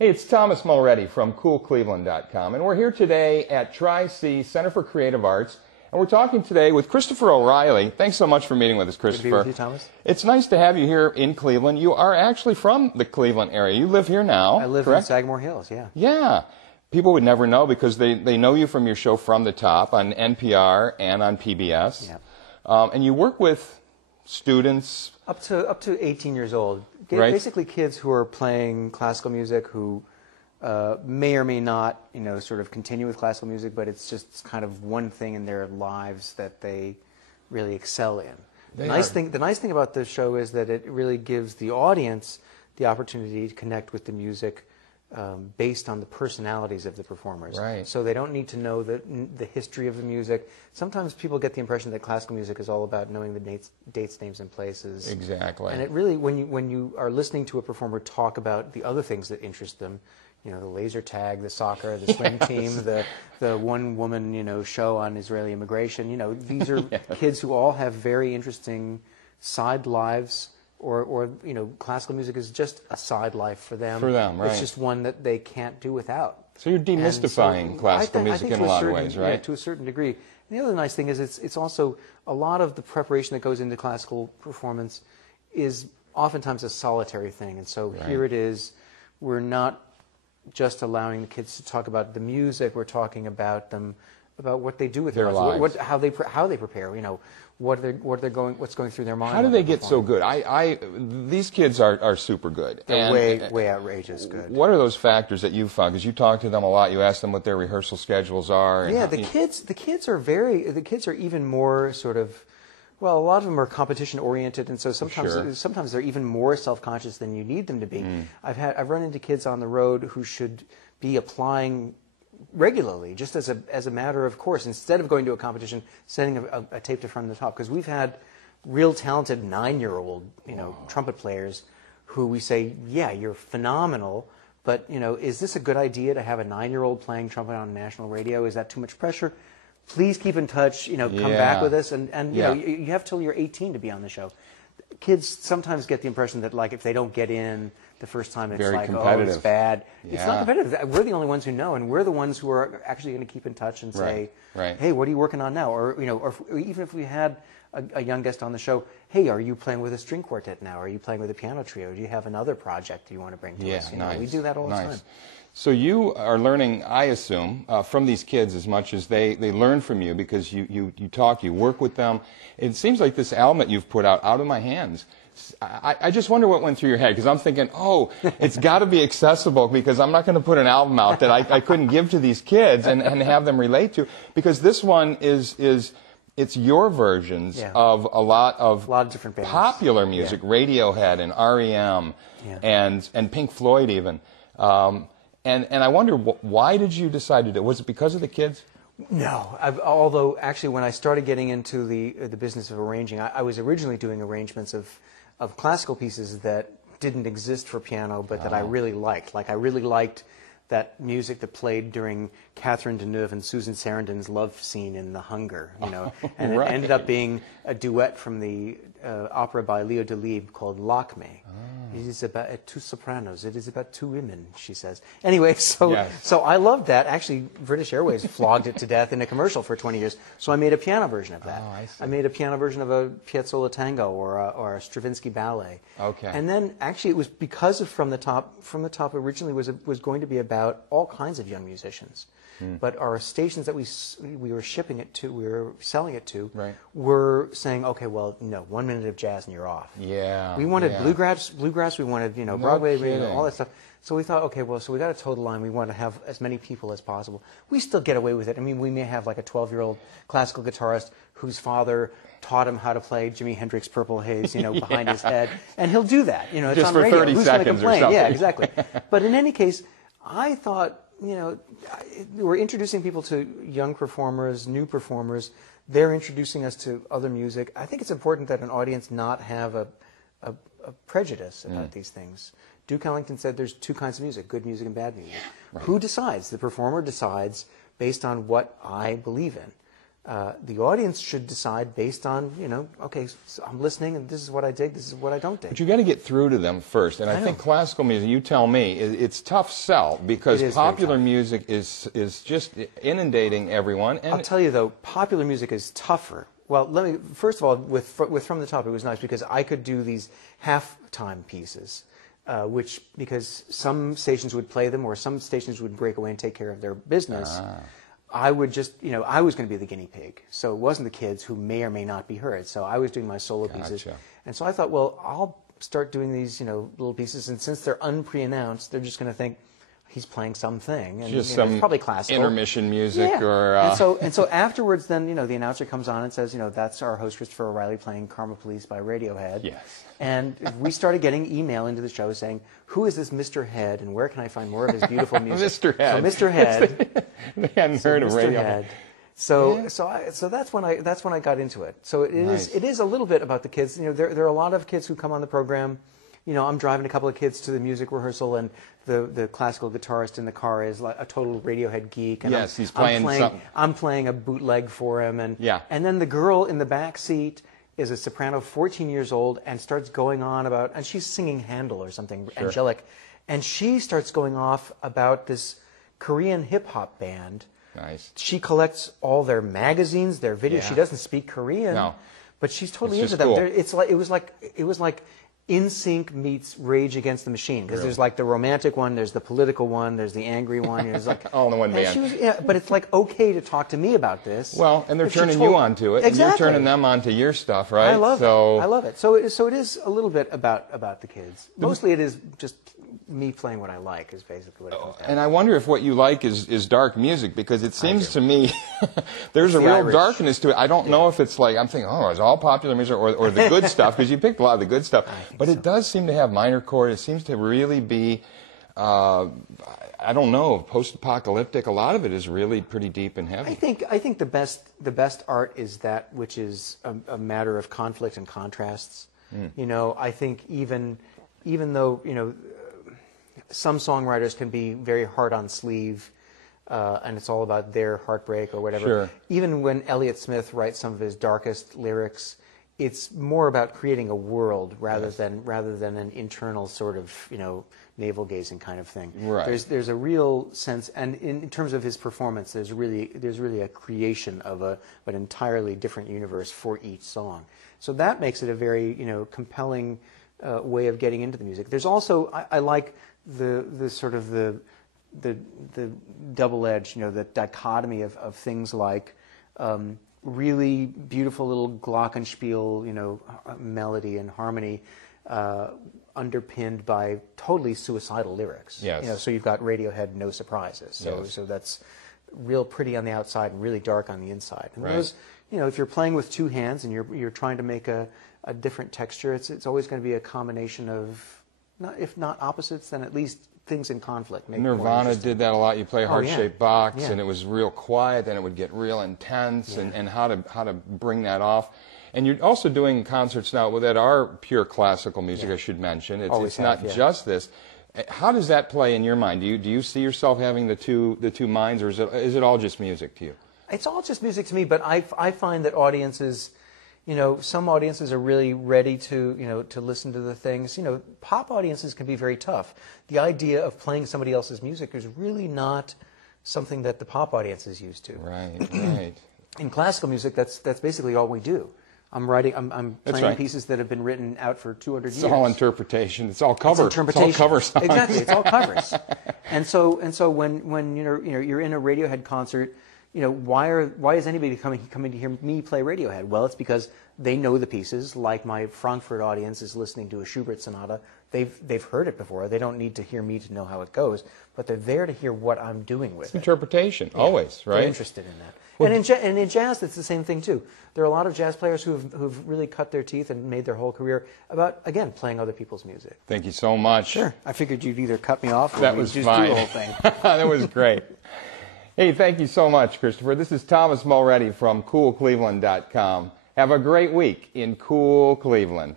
Hey, it's Thomas Mulready from CoolCleveland.com, and we're here today at Tri-C Center for Creative Arts, and we're talking today with Christopher O'Reilly. Thanks so much for meeting with us, Christopher. Good to be with you, Thomas. It's nice to have you here in Cleveland. You are actually from the Cleveland area. You live here now, I live correct? in Sagamore Hills, yeah. Yeah. People would never know because they know you from your show From the Top on NPR and on PBS. Yeah. And you work with students Up to 18 years old. Right. Basically kids who are playing classical music who may or may not, sort of continue with classical music, but it's just kind of one thing in their lives that they really excel in. The nice thing about this show is that it really gives the audience the opportunity to connect with the music based on the personalities of the performers. Right. So they don't need to know the history of the music. Sometimes people get the impression that classical music is all about knowing the dates, names, and places. Exactly. And it really, when you are listening to a performer talk about the other things that interest them, the laser tag, the soccer, the swim team, the one-woman, show on Israeli immigration, these are Yes. kids who all have very interesting side lives. Or classical music is just a side life for them. For them, right. It's just one that they can't do without. So you're demystifying classical music in a lot of ways, right? Yeah, to a certain degree. And the other nice thing is it's also a lot of the preparation that goes into classical performance is oftentimes a solitary thing. And so here it is. We're not just allowing the kids to talk about the music. We're talking about what they do with their lives, how they prepare. What's going through their mind. How do they get so good? These kids are super good. They're way outrageous good. What are those factors that you've found? Because you talk to them a lot. You ask them what their rehearsal schedules are. Yeah, the kids are even more sort of. Well, a lot of them are competition oriented, and so sometimes they're even more self-conscious than you need them to be. I've run into kids on the road who should be applying regularly, just as a matter of course, instead of going to a competition, sending a tape to From the Top, because we've had real talented 9-year-old trumpet players who we say, yeah, you're phenomenal, but is this a good idea to have a 9-year-old playing trumpet on national radio? Is that too much pressure? Please keep in touch. Come back with us, and you have till you're 18 to be on the show. Kids sometimes get the impression that if they don't get in the first time, it's oh, it's bad. Yeah. It's not competitive. We're the only ones who know, and we're the ones who are actually going to keep in touch and say, hey, what are you working on now? Or even if we had a young guest on the show, hey, are you playing with a string quartet now? Are you playing with a piano trio? Do you have another project you want to bring to us? Nice. We do that all the time. So you are learning, I assume, from these kids as much as they learn from you, because you talk, you work with them. It seems like this album that you've put out of my hands, I just wonder what went through your head, because I'm thinking, oh, it's got to be accessible, because I'm not going to put an album out that I couldn't give to these kids and have them relate to, because this one it's your versions of a lot of different bands. Popular music, Radiohead and REM and Pink Floyd even. And I wonder, why did you decide to do it? Was it because of the kids? No. Although, actually, when I started getting into the business of arranging, I was originally doing arrangements of classical pieces that didn't exist for piano, but that I really liked. I really liked that music that played during Catherine Deneuve and Susan Sarandon's love scene in The Hunger, and it ended up being a duet from the opera by Leo Delibes called Lakme. It is about two sopranos. It is about two women, she says. Anyway, so I loved that. Actually, British Airways flogged it to death in a commercial for 20 years. So I made a piano version of that. Oh, I see. I made a piano version of a Piazzolla tango or a Stravinsky ballet. Okay. And then actually it was because of From the Top. From the Top originally was going to be about all kinds of young musicians. But our stations that we were shipping it to, we were selling it to, were saying, okay, well, no, 1 minute of jazz and you're off. Yeah. We wanted bluegrass. We wanted Broadway, all that stuff. So we thought, okay, well, so we got a total line. We want to have as many people as possible. We still get away with it. I mean, we may have a 12-year-old classical guitarist whose father taught him how to play Jimi Hendrix Purple Haze, behind his head, and he'll do that. It's just on for radio. 30 Who's seconds gonna complain? or something. Yeah, exactly. But in any case, I thought, we're introducing people to young performers, new performers. They're introducing us to other music. I think it's important that an audience not have a prejudice about these things. Duke Ellington said there's two kinds of music, good music and bad music. Who decides? The performer decides based on what I believe in. The audience should decide based on, okay, so I'm listening and this is what I dig, this is what I don't dig. But you got to get through to them first. And I think classical music, you tell me, it's tough sell because popular music is just inundating everyone. And I'll tell you though, popular music is tougher. Well, first of all, with From the Top, it was nice because I could do these halftime pieces, because some stations would play them or some stations would break away and take care of their business. I would just, I was going to be the guinea pig. So it wasn't the kids who may or may not be heard. So I was doing my solo pieces. And so I thought, well, I'll start doing these, little pieces. And since they're unpre-announced, they're just going to think he's playing something. And just some it's probably classical. Intermission music or... And so afterwards, then, the announcer comes on and says, that's our host, Christopher O'Reilly, playing Karma Police by Radiohead. Yes. And we started getting email into the show saying, who is this Mr. Head and where can I find more of his beautiful music? Mr. Head. So Mr. Head. They hadn't heard of Radiohead. So that's when I got into it. So it is a little bit about the kids. There are a lot of kids who come on the program. I'm driving a couple of kids to the music rehearsal, and the classical guitarist in the car is like a total Radiohead geek. And yes, he's playing something. I'm playing a bootleg for him, and then the girl in the back seat is a soprano, 14 years old, and starts going on about, and she's singing Handel or something angelic, and she starts going off about this Korean hip hop band. Nice. She collects all their magazines, their videos. Yeah. She doesn't speak Korean, but she's totally into them. Cool. It was like NSYNC meets Rage Against the Machine, because there's like the romantic one, there's the political one, there's the angry one. There's like all in one band. But it's like okay to talk to me about this. Well, and they're turning you onto it, and you're turning them onto your stuff, right? I love it. So it is a little bit about the kids. Mostly it is just me playing what I like is basically what it comes down to. And I wonder if what you like is dark music, because it seems to me there's a real darkness to it. I don't know if it's like, I'm thinking, it's all popular music or the good stuff, because you picked a lot of the good stuff. But it does seem to have minor chord. It seems to really be, I don't know, post-apocalyptic. A lot of it is really pretty deep and heavy. I think the best art is that which is a matter of conflict and contrasts. I think even though, some songwriters can be very hard on sleeve, and it's all about their heartbreak or whatever. Sure. Even when Elliott Smith writes some of his darkest lyrics, it's more about creating a world rather than an internal sort of navel gazing kind of thing. Right. There's a real sense, and in terms of his performance, there's really a creation of an entirely different universe for each song. So that makes it a very compelling way of getting into the music. There's also I like the sort of the double edge, the dichotomy of things like really beautiful little glockenspiel, melody and harmony, underpinned by totally suicidal lyrics. Yes. So you've got Radiohead, No Surprises. So that's real pretty on the outside and really dark on the inside. And those, if you're playing with two hands and you're trying to make a different texture, it's always going to be a combination of, if not opposites, then at least things in conflict. Nirvana did that a lot. You play a heart-shaped box, and it was real quiet, then it would get real intense, and how to bring that off. And you're also doing concerts now that are pure classical music, I should mention. It's not just this. How does that play in your mind? Do you see yourself having the two minds, or is it all just music to you? It's all just music to me, but I find that audiences, some audiences are really ready to listen to the things. Pop audiences can be very tough. The idea of playing somebody else's music is really not something that the pop audience is used to. Right. In classical music, that's basically all we do. I'm playing pieces that have been written out for 200 years. It's all interpretation. It's all cover. It's interpretation. It's all cover songs. Exactly. It's all covers. And so when you're in a Radiohead concert, why is anybody coming to hear me play Radiohead? Well, it's because they know the pieces. Like my Frankfurt audience is listening to a Schubert sonata. They've heard it before. They don't need to hear me to know how it goes, but they're there to hear what I'm doing with it. Interpretation, always, right? They're interested in that. Well, and in jazz, it's the same thing too. There are a lot of jazz players who've really cut their teeth and made their whole career about, again, playing other people's music. Thank you so much. Sure. I figured you'd either cut me off or that was just fine. do the whole thing. That was great. Hey, thank you so much, Christopher. This is Thomas Mulready from CoolCleveland.com. Have a great week in cool Cleveland.